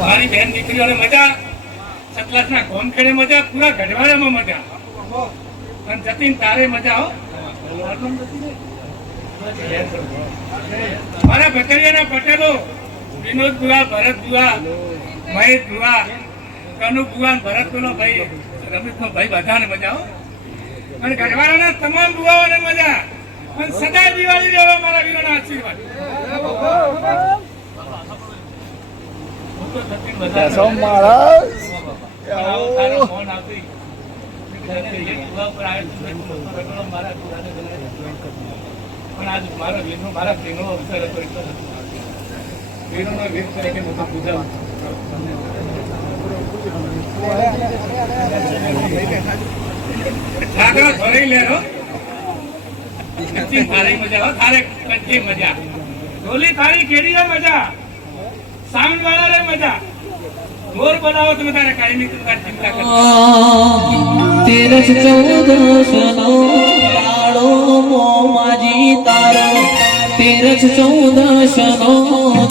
મારી બેન દીકરીઓને મજા, સતલાસના કોમખેડે મજા, પૂરા ગઢવાડામાં મજા, અને જતીન તારે મજા હો. મારા ભતરિયાના પટેલો વિનોદ બુઆ, ભરત બુઆ, મહેશ બુઆ, કનુ બુઆ, ભરત બુઆ ભાઈ, રમેશનો ભાઈ, બધાને મજા હો. અને ગઢવાડાના તમામ બુઆઓને મજા, અને સદા દિવાળી રહેવા મારા વીરોના આશીર્વાદ. મારા પ્રેમનો અવસર હતો, વીરોનો વીર તરીકે મોટો પૂજા. ઠાકરા ધોરી લેરો તારી મજા હો, તારે કચ્છી મજા, ઢોલી તારી કેડીએ મજા, સાઉન્ડ વાળા રે મજા, ઢોર બનાવો તમે તારે કાયમી ચિંતા કરો. 13-14 લાડો મોમાજી તારો, 13-14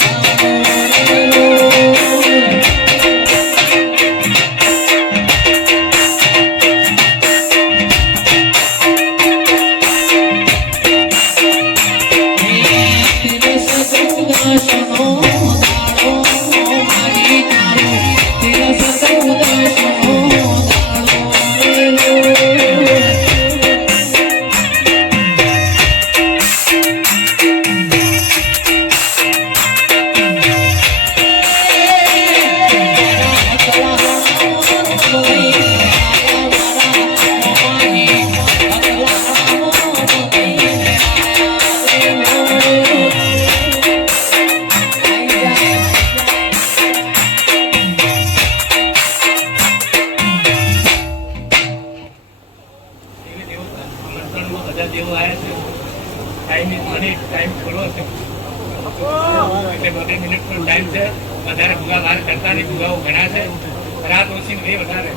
રાત ઓછી નહીં વધારે,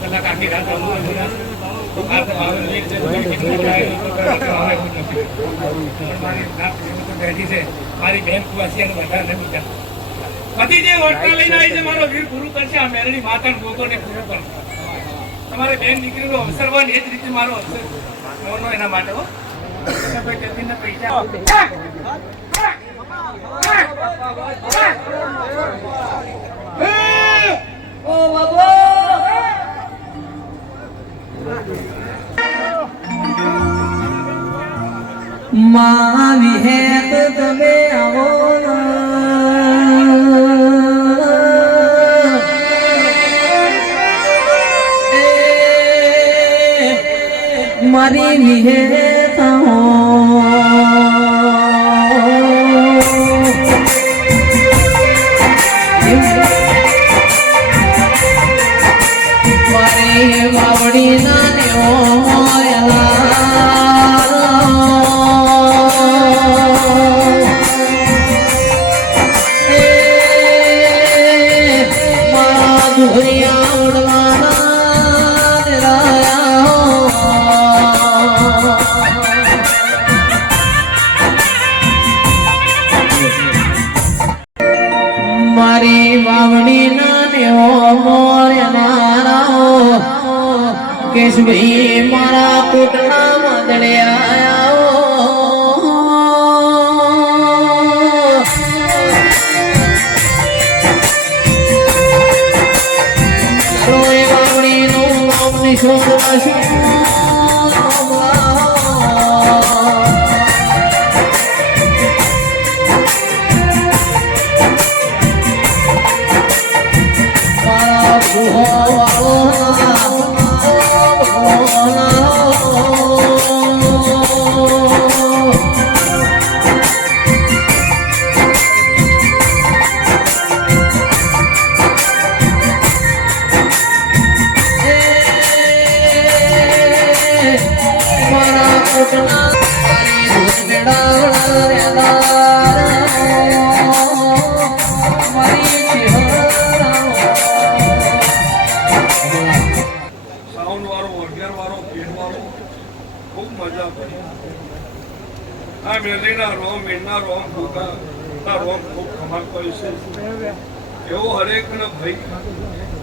કલાક આખી રાત મારી બેન કુવાસી વધારે બધા બધી જે વર્તા લઈને આવી છે મારો વીર પૂરું કરશે. આ મેરડી માતા ગોગોને પૂરું કરશે. તમારે બેન દીકરીનો અવસર હોય ને એ જ રીતે મારો અવસર એના માટે હો. પૈસા માવી હેત તમે આવો મારી વિહેત મારી વાવડી નાની મારી વાવડી નાને કેશભાઈ મારા કુટના મદળે આયા વાવડી નું નામ નિશોધ Oh રોમ એના રોમ ભૂકા રોમ ખૂબ કમાતો છે એવો હરેક ને ભાઈ